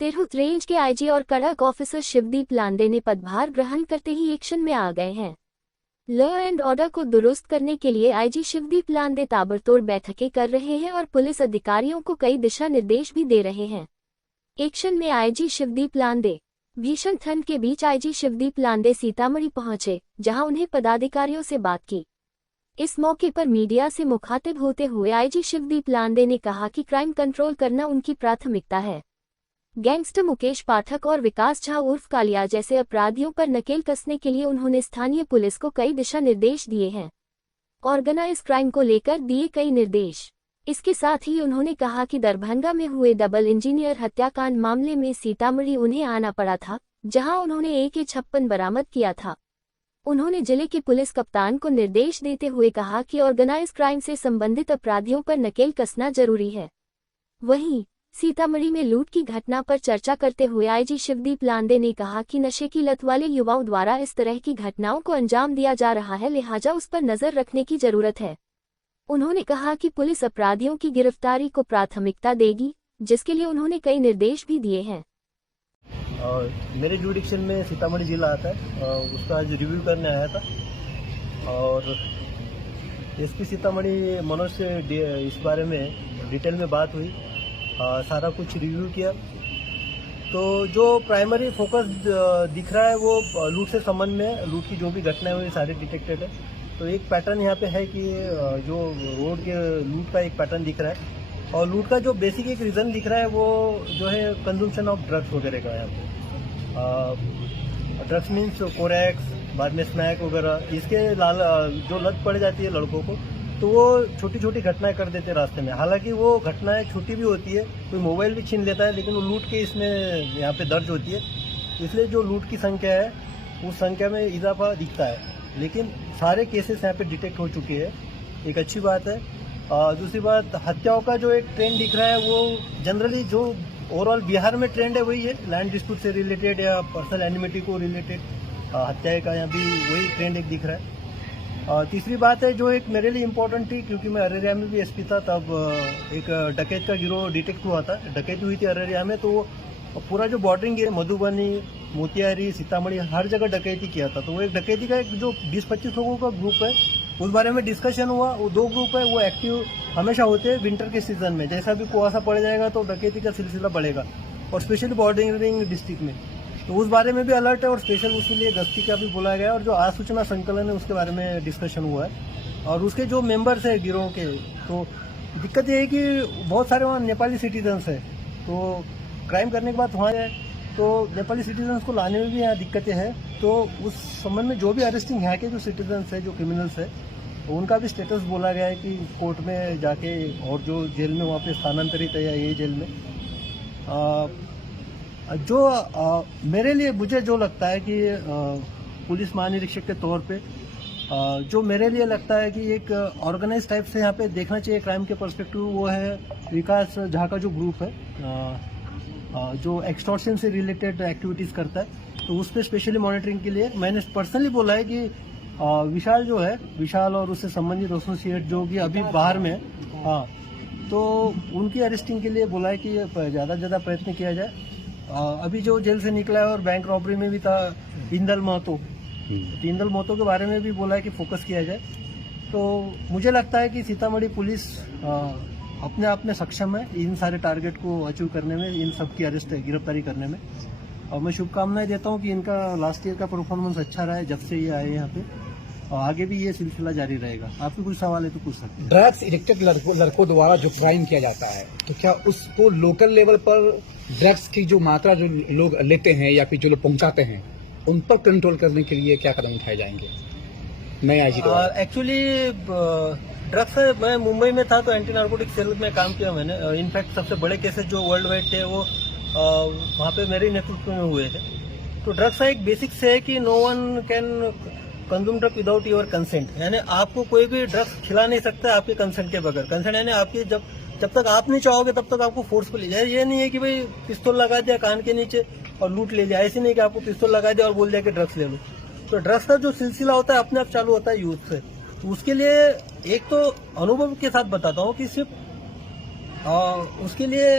Tirhut range के IG और कड़क ऑफिसर शिवदीप लांडे ने पदभार ग्रहण करते ही एक्शन में आ गए हैं। लॉ एंड ऑर्डर को दुरुस्त करने के लिए आईजी शिवदीप लांडे ताबड़तोड़ बैठकें कर रहे हैं और पुलिस अधिकारियों को कई दिशा निर्देश भी दे रहे हैं। एक्शन में आईजी शिवदीप लांडे। भीषण ठंड के बीच आईजी शिवदीप लांडे सीतामढ़ी पहुंचे, जहां उन्हें पदाधिकारियों से बात की। इस मौके पर मीडिया से मुखातिब होते हुए आईजी शिवदीप लांडे ने कहा कि क्राइम कंट्रोल करना उनकी प्राथमिकता है। गैंगस्टर मुकेश पाठक और विकास झा उर्फ कालिया जैसे अपराधियों पर नकेल कसने के लिए उन्होंने स्थानीय पुलिस को कई दिशा निर्देश दिए हैं। ऑर्गेनाइज क्राइम को लेकर दिए कई निर्देश। इसके साथ ही उन्होंने कहा कि दरभंगा में हुए डबल इंजीनियर हत्याकांड मामले में सीतामढ़ी उन्हें आना पड़ा था, जहां उन्होंने AK-56 बरामद किया था। उन्होंने जिले के पुलिस कप्तान को निर्देश देते हुए कहा कि ऑर्गेनाइज क्राइम से संबंधित अपराधियों पर नकेल कसना जरूरी है। वहीं सीतामढ़ी में लूट की घटना पर चर्चा करते हुए आईजी शिवदीप लांडे ने कहा कि नशे की लत वाले युवाओं द्वारा इस तरह की घटनाओं को अंजाम दिया जा रहा है, लिहाजा उस पर नजर रखने की जरूरत है। उन्होंने कहा कि पुलिस अपराधियों की गिरफ्तारी को प्राथमिकता देगी, जिसके लिए उन्होंने कई निर्देश भी दिए हैं। मेरे जुडिक्शन में सीतामढ़ी जिला आता है, उसका आज रिव्यू करने आया था और SP सीतामढ़ी मनोज से इस बारे में डिटेल में बात हुई। सारा कुछ रिव्यू किया तो जो प्राइमरी फोकस दिख रहा है वो लूट से संबंध में, लूट की जो भी घटनाएं हुई सारी डिटेक्टेड है। तो एक पैटर्न यहाँ पे है कि जो रोड के लूट का एक पैटर्न दिख रहा है और लूट का जो बेसिक एक रीज़न दिख रहा है वो जो है कंजम्पशन ऑफ ड्रग्स वगैरह का। यहाँ पे ड्रग्स मीन्स कोरैक्स, बाद में स्मैक वगैरह, इसके जो लत पड़ जाती है लड़कों को तो वो छोटी छोटी घटनाएं कर देते हैं रास्ते में। हालांकि वो घटनाएं छोटी भी होती है, कोई मोबाइल भी छीन लेता है, लेकिन वो लूट के इसमें यहाँ पे दर्ज होती है। इसलिए जो लूट की संख्या है उस संख्या में इजाफा दिखता है, लेकिन सारे केसेस यहाँ पे डिटेक्ट हो चुके हैं, एक अच्छी बात है। दूसरी बात, हत्याओं का जो एक ट्रेंड दिख रहा है वो जनरली जो ओवरऑल बिहार में ट्रेंड है वही है, लैंड डिस्प्यूट से रिलेटेड या पर्सनल एनिमिटी को रिलेटेड हत्या का यहाँ भी वही ट्रेंड एक दिख रहा है। तीसरी बात है जो एक मेरे लिए इम्पोर्टेंट थी, क्योंकि मैं अररिया में भी SP था, तब एक डकैत का गिरोह डिटेक्ट हुआ था, डकैती हुई थी अररिया में। तो पूरा जो बॉर्डरिंग है मधुबनी, मोतिहारी, सीतामढ़ी, हर जगह डकैती किया था। तो वो एक डकैती का एक जो 20-25 लोगों का ग्रुप है उस बारे में डिस्कशन हुआ। वो 2 ग्रुप है वो एक्टिव हमेशा होते हैं विंटर के सीजन में, जैसा भी कुआसा पड़ जाएगा तो डकैती का सिलसिला बढ़ेगा, और स्पेशली बॉर्डरिंग डिस्ट्रिक्ट में। तो उस बारे में भी अलर्ट है और स्पेशल उसके लिए गश्ती का भी बुलाया गया, और जो आसूचना संकलन है उसके बारे में डिस्कशन हुआ है। और उसके जो मेंबर्स है गिरोह के, तो दिक्कत ये है कि बहुत सारे वहाँ नेपाली सिटीजन्स है, तो क्राइम करने के बाद वहाँ है तो नेपाली सिटीजन्स को लाने में भी यहाँ दिक्कतें हैं। तो उस संबंध में जो भी अरेस्टिंग यहाँ के जो सिटीजन्स है, जो क्रिमिनल्स है, उनका भी स्टेटस बोला गया है कि कोर्ट में जाके, और जो जेल में वहाँ पे स्थानांतरित है या ये जेल में मेरे लिए मुझे जो लगता है कि पुलिस महानिरीक्षक के तौर पे जो मेरे लिए लगता है कि एक ऑर्गेनाइज टाइप से यहाँ पे देखना चाहिए क्राइम के पर्सपेक्टिव, वो है विकास झा का जो ग्रुप है जो एक्सटॉर्शन से रिलेटेड एक्टिविटीज़ करता है। तो उस पर स्पेशली मॉनिटरिंग के लिए मैंने पर्सनली बोला है कि विशाल जो है, विशाल और उससे संबंधित एसोसिएट जो कि अभी बाहर में है, हाँ, तो उनकी अरेस्टिंग के लिए बोला है कि ज़्यादा से ज़्यादा प्रयत्न किया जाए। अभी जो जेल से निकला है और बैंक रॉबरी में भी था इंदल महतो, इंदल महतो के बारे में भी बोला है कि फोकस किया जाए। तो मुझे लगता है कि सीतामढ़ी पुलिस अपने आप में सक्षम है इन सारे टारगेट को अचीव करने में, इन सब की अरेस्ट गिरफ्तारी करने में। और मैं शुभकामनाएं देता हूं कि इनका लास्ट ईयर का परफॉर्मेंस अच्छा रहा है जब से ये आए यहाँ पे, और आगे भी ये सिलसिला जारी रहेगा। आपके कुछ सवाल है तो पूछ सकते हैं। ड्रग्स एडिक्टेड लड़कों द्वारा जो क्राइम किया जाता है, तो क्या उसको लोकल लेवल पर ड्रग्स की जो मात्रा जो लोग लेते हैं या फिर जो लोग पहुंचाते हैं, उन पर कंट्रोल करने के लिए क्या कदम उठाए जाएंगे? मैं एक्चुअली ड्रग्स मैं मुंबई में था तो एंटी नार्कोटिक सेल में काम किया मैंने। इनफैक्ट सबसे बड़े केसेस जो वर्ल्ड वाइड थे वो वहाँ पे मेरे नेतृत्व में हुए थे। तो ड्रग्स का एक बेसिक से है कि no one can consume drug without your consent, यानी आपको कोई भी ड्रग्स खिला नहीं सकता आपके कंसेंट के बगैर। कंसेंट यानी आपकी जब तक आप नहीं चाहोगे तब तक आपको फोर्सफुली जाए। ये नहीं है कि भाई पिस्तौल लगा दिया कान के नीचे और लूट ले लिया, ऐसे नहीं कि आपको पिस्तौल लगा दिया और बोल दिया कि ड्रग्स ले लो। तो ड्रग्स का जो सिलसिला होता है अपने आप चालू होता है यूथ से। तो उसके लिए एक तो अनुभव के साथ बताता हूँ कि सिर्फ उसके लिए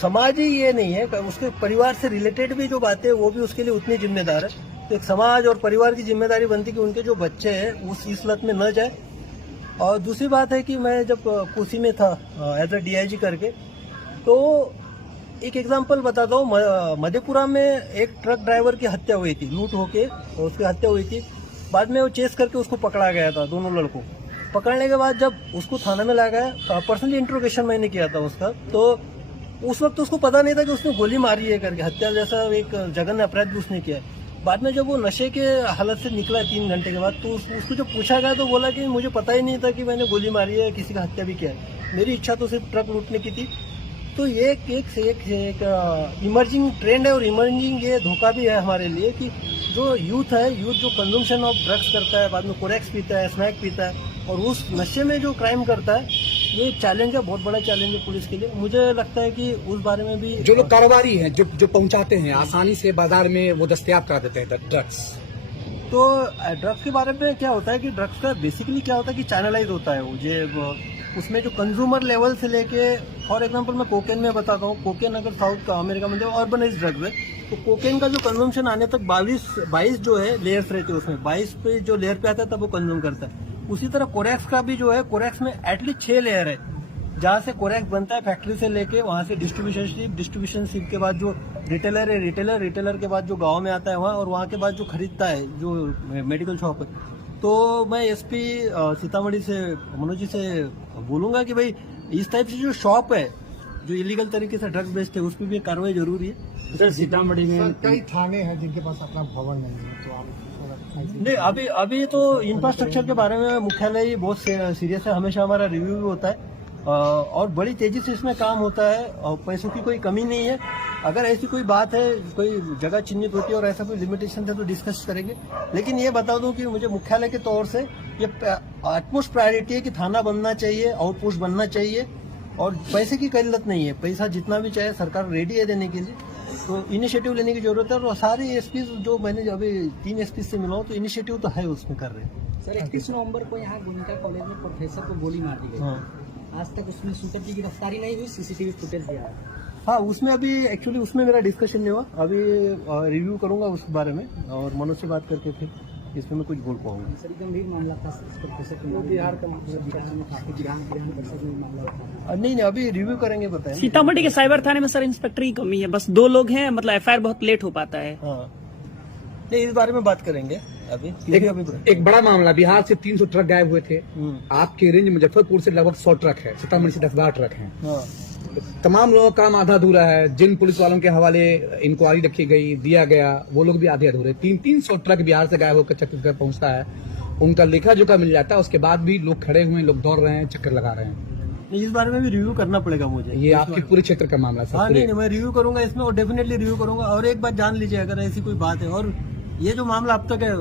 समाज ही ये नहीं है, उसके परिवार से रिलेटेड भी जो बातें वो भी उसके लिए उतनी जिम्मेदार है। तो एक समाज और परिवार की जिम्मेदारी बनती है कि उनके जो बच्चे हैं उस इस लत में न जाए। और दूसरी बात है कि मैं जब कोसी में था एज अ DIG करके, तो एक एग्जांपल बताता हूँ। मधेपुरा में एक ट्रक ड्राइवर की हत्या हुई थी, लूट होके और उसकी हत्या हुई थी। बाद में वो चेस करके उसको पकड़ा गया था, दोनों लड़कों को। पकड़ने के बाद जब उसको थाना में लाया गया, पर्सनली इंट्रोगेशन मैंने किया था उसका, तो उस वक्त उसको पता नहीं था कि उसने गोली मारी है करके, हत्या जैसा एक जघन्य अपराध भी उसने किया है। बाद में जब वो नशे के हालत से निकला 3 घंटे के बाद, तो उसको जब पूछा गया तो बोला कि मुझे पता ही नहीं था कि मैंने गोली मारी है, किसी का हत्या भी किया है, मेरी इच्छा तो सिर्फ ट्रक लूटने की थी। तो ये एक इमर्जिंग ट्रेंड है और इमर्जिंग ये धोखा भी है हमारे लिए कि जो यूथ है, यूथ जो कंजम्पशन ऑफ ड्रग्स करता है, बाद में कोरेक्स पीता है, स्नैक पीता है और उस नशे में जो क्राइम करता है, ये चैलेंज है, बहुत बड़ा चैलेंज है पुलिस के लिए। मुझे लगता है कि उस बारे में भी जो लोग कारोबारी हैं, जो पहुंचाते हैं, आसानी से बाजार में वो दस्तयाब करा देते हैं ड्रग्स। तो ड्रग्स के बारे में क्या होता है कि ड्रग्स का बेसिकली क्या होता है कि चैनलाइज होता है वो उसमें जो कंज्यूमर लेवल से लेके, फॉर एग्जांपल मैं कोकेन में बताता हूँ। कोकेन अगर साउथ का अमेरिका में जो ऑर्गेनाइज्ड ड्रग्स है, तो कोकेन का जो कंजम्पशन आने तक 22 जो है लेयर्स रहते हैं, उसमें 22 पे जो लेयर पे आता है तब वो कंज्यूम करता है। उसी तरह कोरेक्स का भी जो है, कोरेक्स में एटलीस्ट 6 लेयर है, जहाँ से कोरेक्स बनता है फैक्ट्री से लेके वहाँ से डिस्ट्रीब्यूशन शिप के बाद जो रिटेलर है, रिटेलर के बाद जो गाँव में आता है वहाँ, और वहाँ के बाद जो खरीदता है जो मेडिकल शॉप है। तो मैं SP सीतामढ़ी से मनोज जी से बोलूंगा कि भाई इस टाइप से जो शॉप है जो इलीगल तरीके से ड्रग्स बेचते हैं, उस पर भी कार्रवाई जरूरी है। सर सीतामढ़ी में कई थाने हैं जिनके पास अपना भवन नहीं है, तो आप नहीं, अभी तो इंफ्रास्ट्रक्चर के बारे में मुख्यालय ही बहुत सीरियस है। हमेशा हमारा रिव्यू भी होता है और बड़ी तेजी से इसमें काम होता है और पैसों की कोई कमी नहीं है। अगर ऐसी कोई बात है, कोई जगह चिन्हित होती है और ऐसा कोई लिमिटेशन है तो डिस्कस करेंगे। लेकिन ये बता दूं कि मुझे मुख्यालय के तौर से ये अटमोस्ट प्रायोरिटी है कि थाना बनना चाहिए, आउटपोस्ट बनना चाहिए, और पैसे की किल्लत नहीं है। पैसा जितना भी चाहे सरकार रेडी है देने के लिए, तो इनिशिएटिव लेने की जरूरत है। और सारे SP जो मैंने अभी 3 SP से मिला हूँ, तो इनिशिएटिव तो है, उसमें कर रहे हैं। सर 31 नवंबर को यहाँ गोयनका कॉलेज में प्रोफेसर को गोली मार दी गई। हाँ आज तक उसमें शूटर की गिरफ्तारी नहीं हुई, CCTV फुटेज दिया है। हाँ, उसमें अभी एक्चुअली उसमें मेरा डिस्कशन नहीं हुआ। अभी रिव्यू करूंगा उस बारे में और मनोज से बात करके फिर इसमें मैं कुछ बोल पाऊंगा। सर गंभीर मामला था प्रोफेसर को, बिहार में काफी गिरान मामला था। नहीं, अभी रिव्यू करेंगे, बताएं। सीतामढ़ी के साइबर थाने में सर इंस्पेक्टर की कमी है, बस 2 लोग हैं, मतलब FIR बहुत लेट हो पाता है। हाँ, नहीं, इस बारे में बात करेंगे अभी। एक बड़ा मामला, बिहार से 300 ट्रक गायब हुए थे। आपके रेंज मुजफ्फरपुर से लगभग 100 ट्रक है, सीतामढ़ी से 10-12 ट्रक हैं। हाँ, तमाम लोगों का काम आधा अधूरा है। जिन पुलिस वालों के हवाले इंक्वायरी रखी गई, दिया गया, वो लोग भी आधे अधूरे। 300 ट्रक बिहार से गायब होकर छत्तीसगढ़ पहुंचता है, उनका लेखा जोखा मिल जाता है, उसके बाद भी लोग खड़े हुए, लोग दौड़ रहे हैं, चक्कर लगा रहे हैं। इस बारे में भी रिव्यू करना पड़ेगा मुझे। ये आपके पूरे क्षेत्र का मामला है। हाँ, नहीं, मैं रिव्यू करूंगा इसमें, और डेफिनेटली रिव्यू करूंगा। और एक बात जान लीजिए, अगर ऐसी कोई बात है, और ये जो मामला अब तक है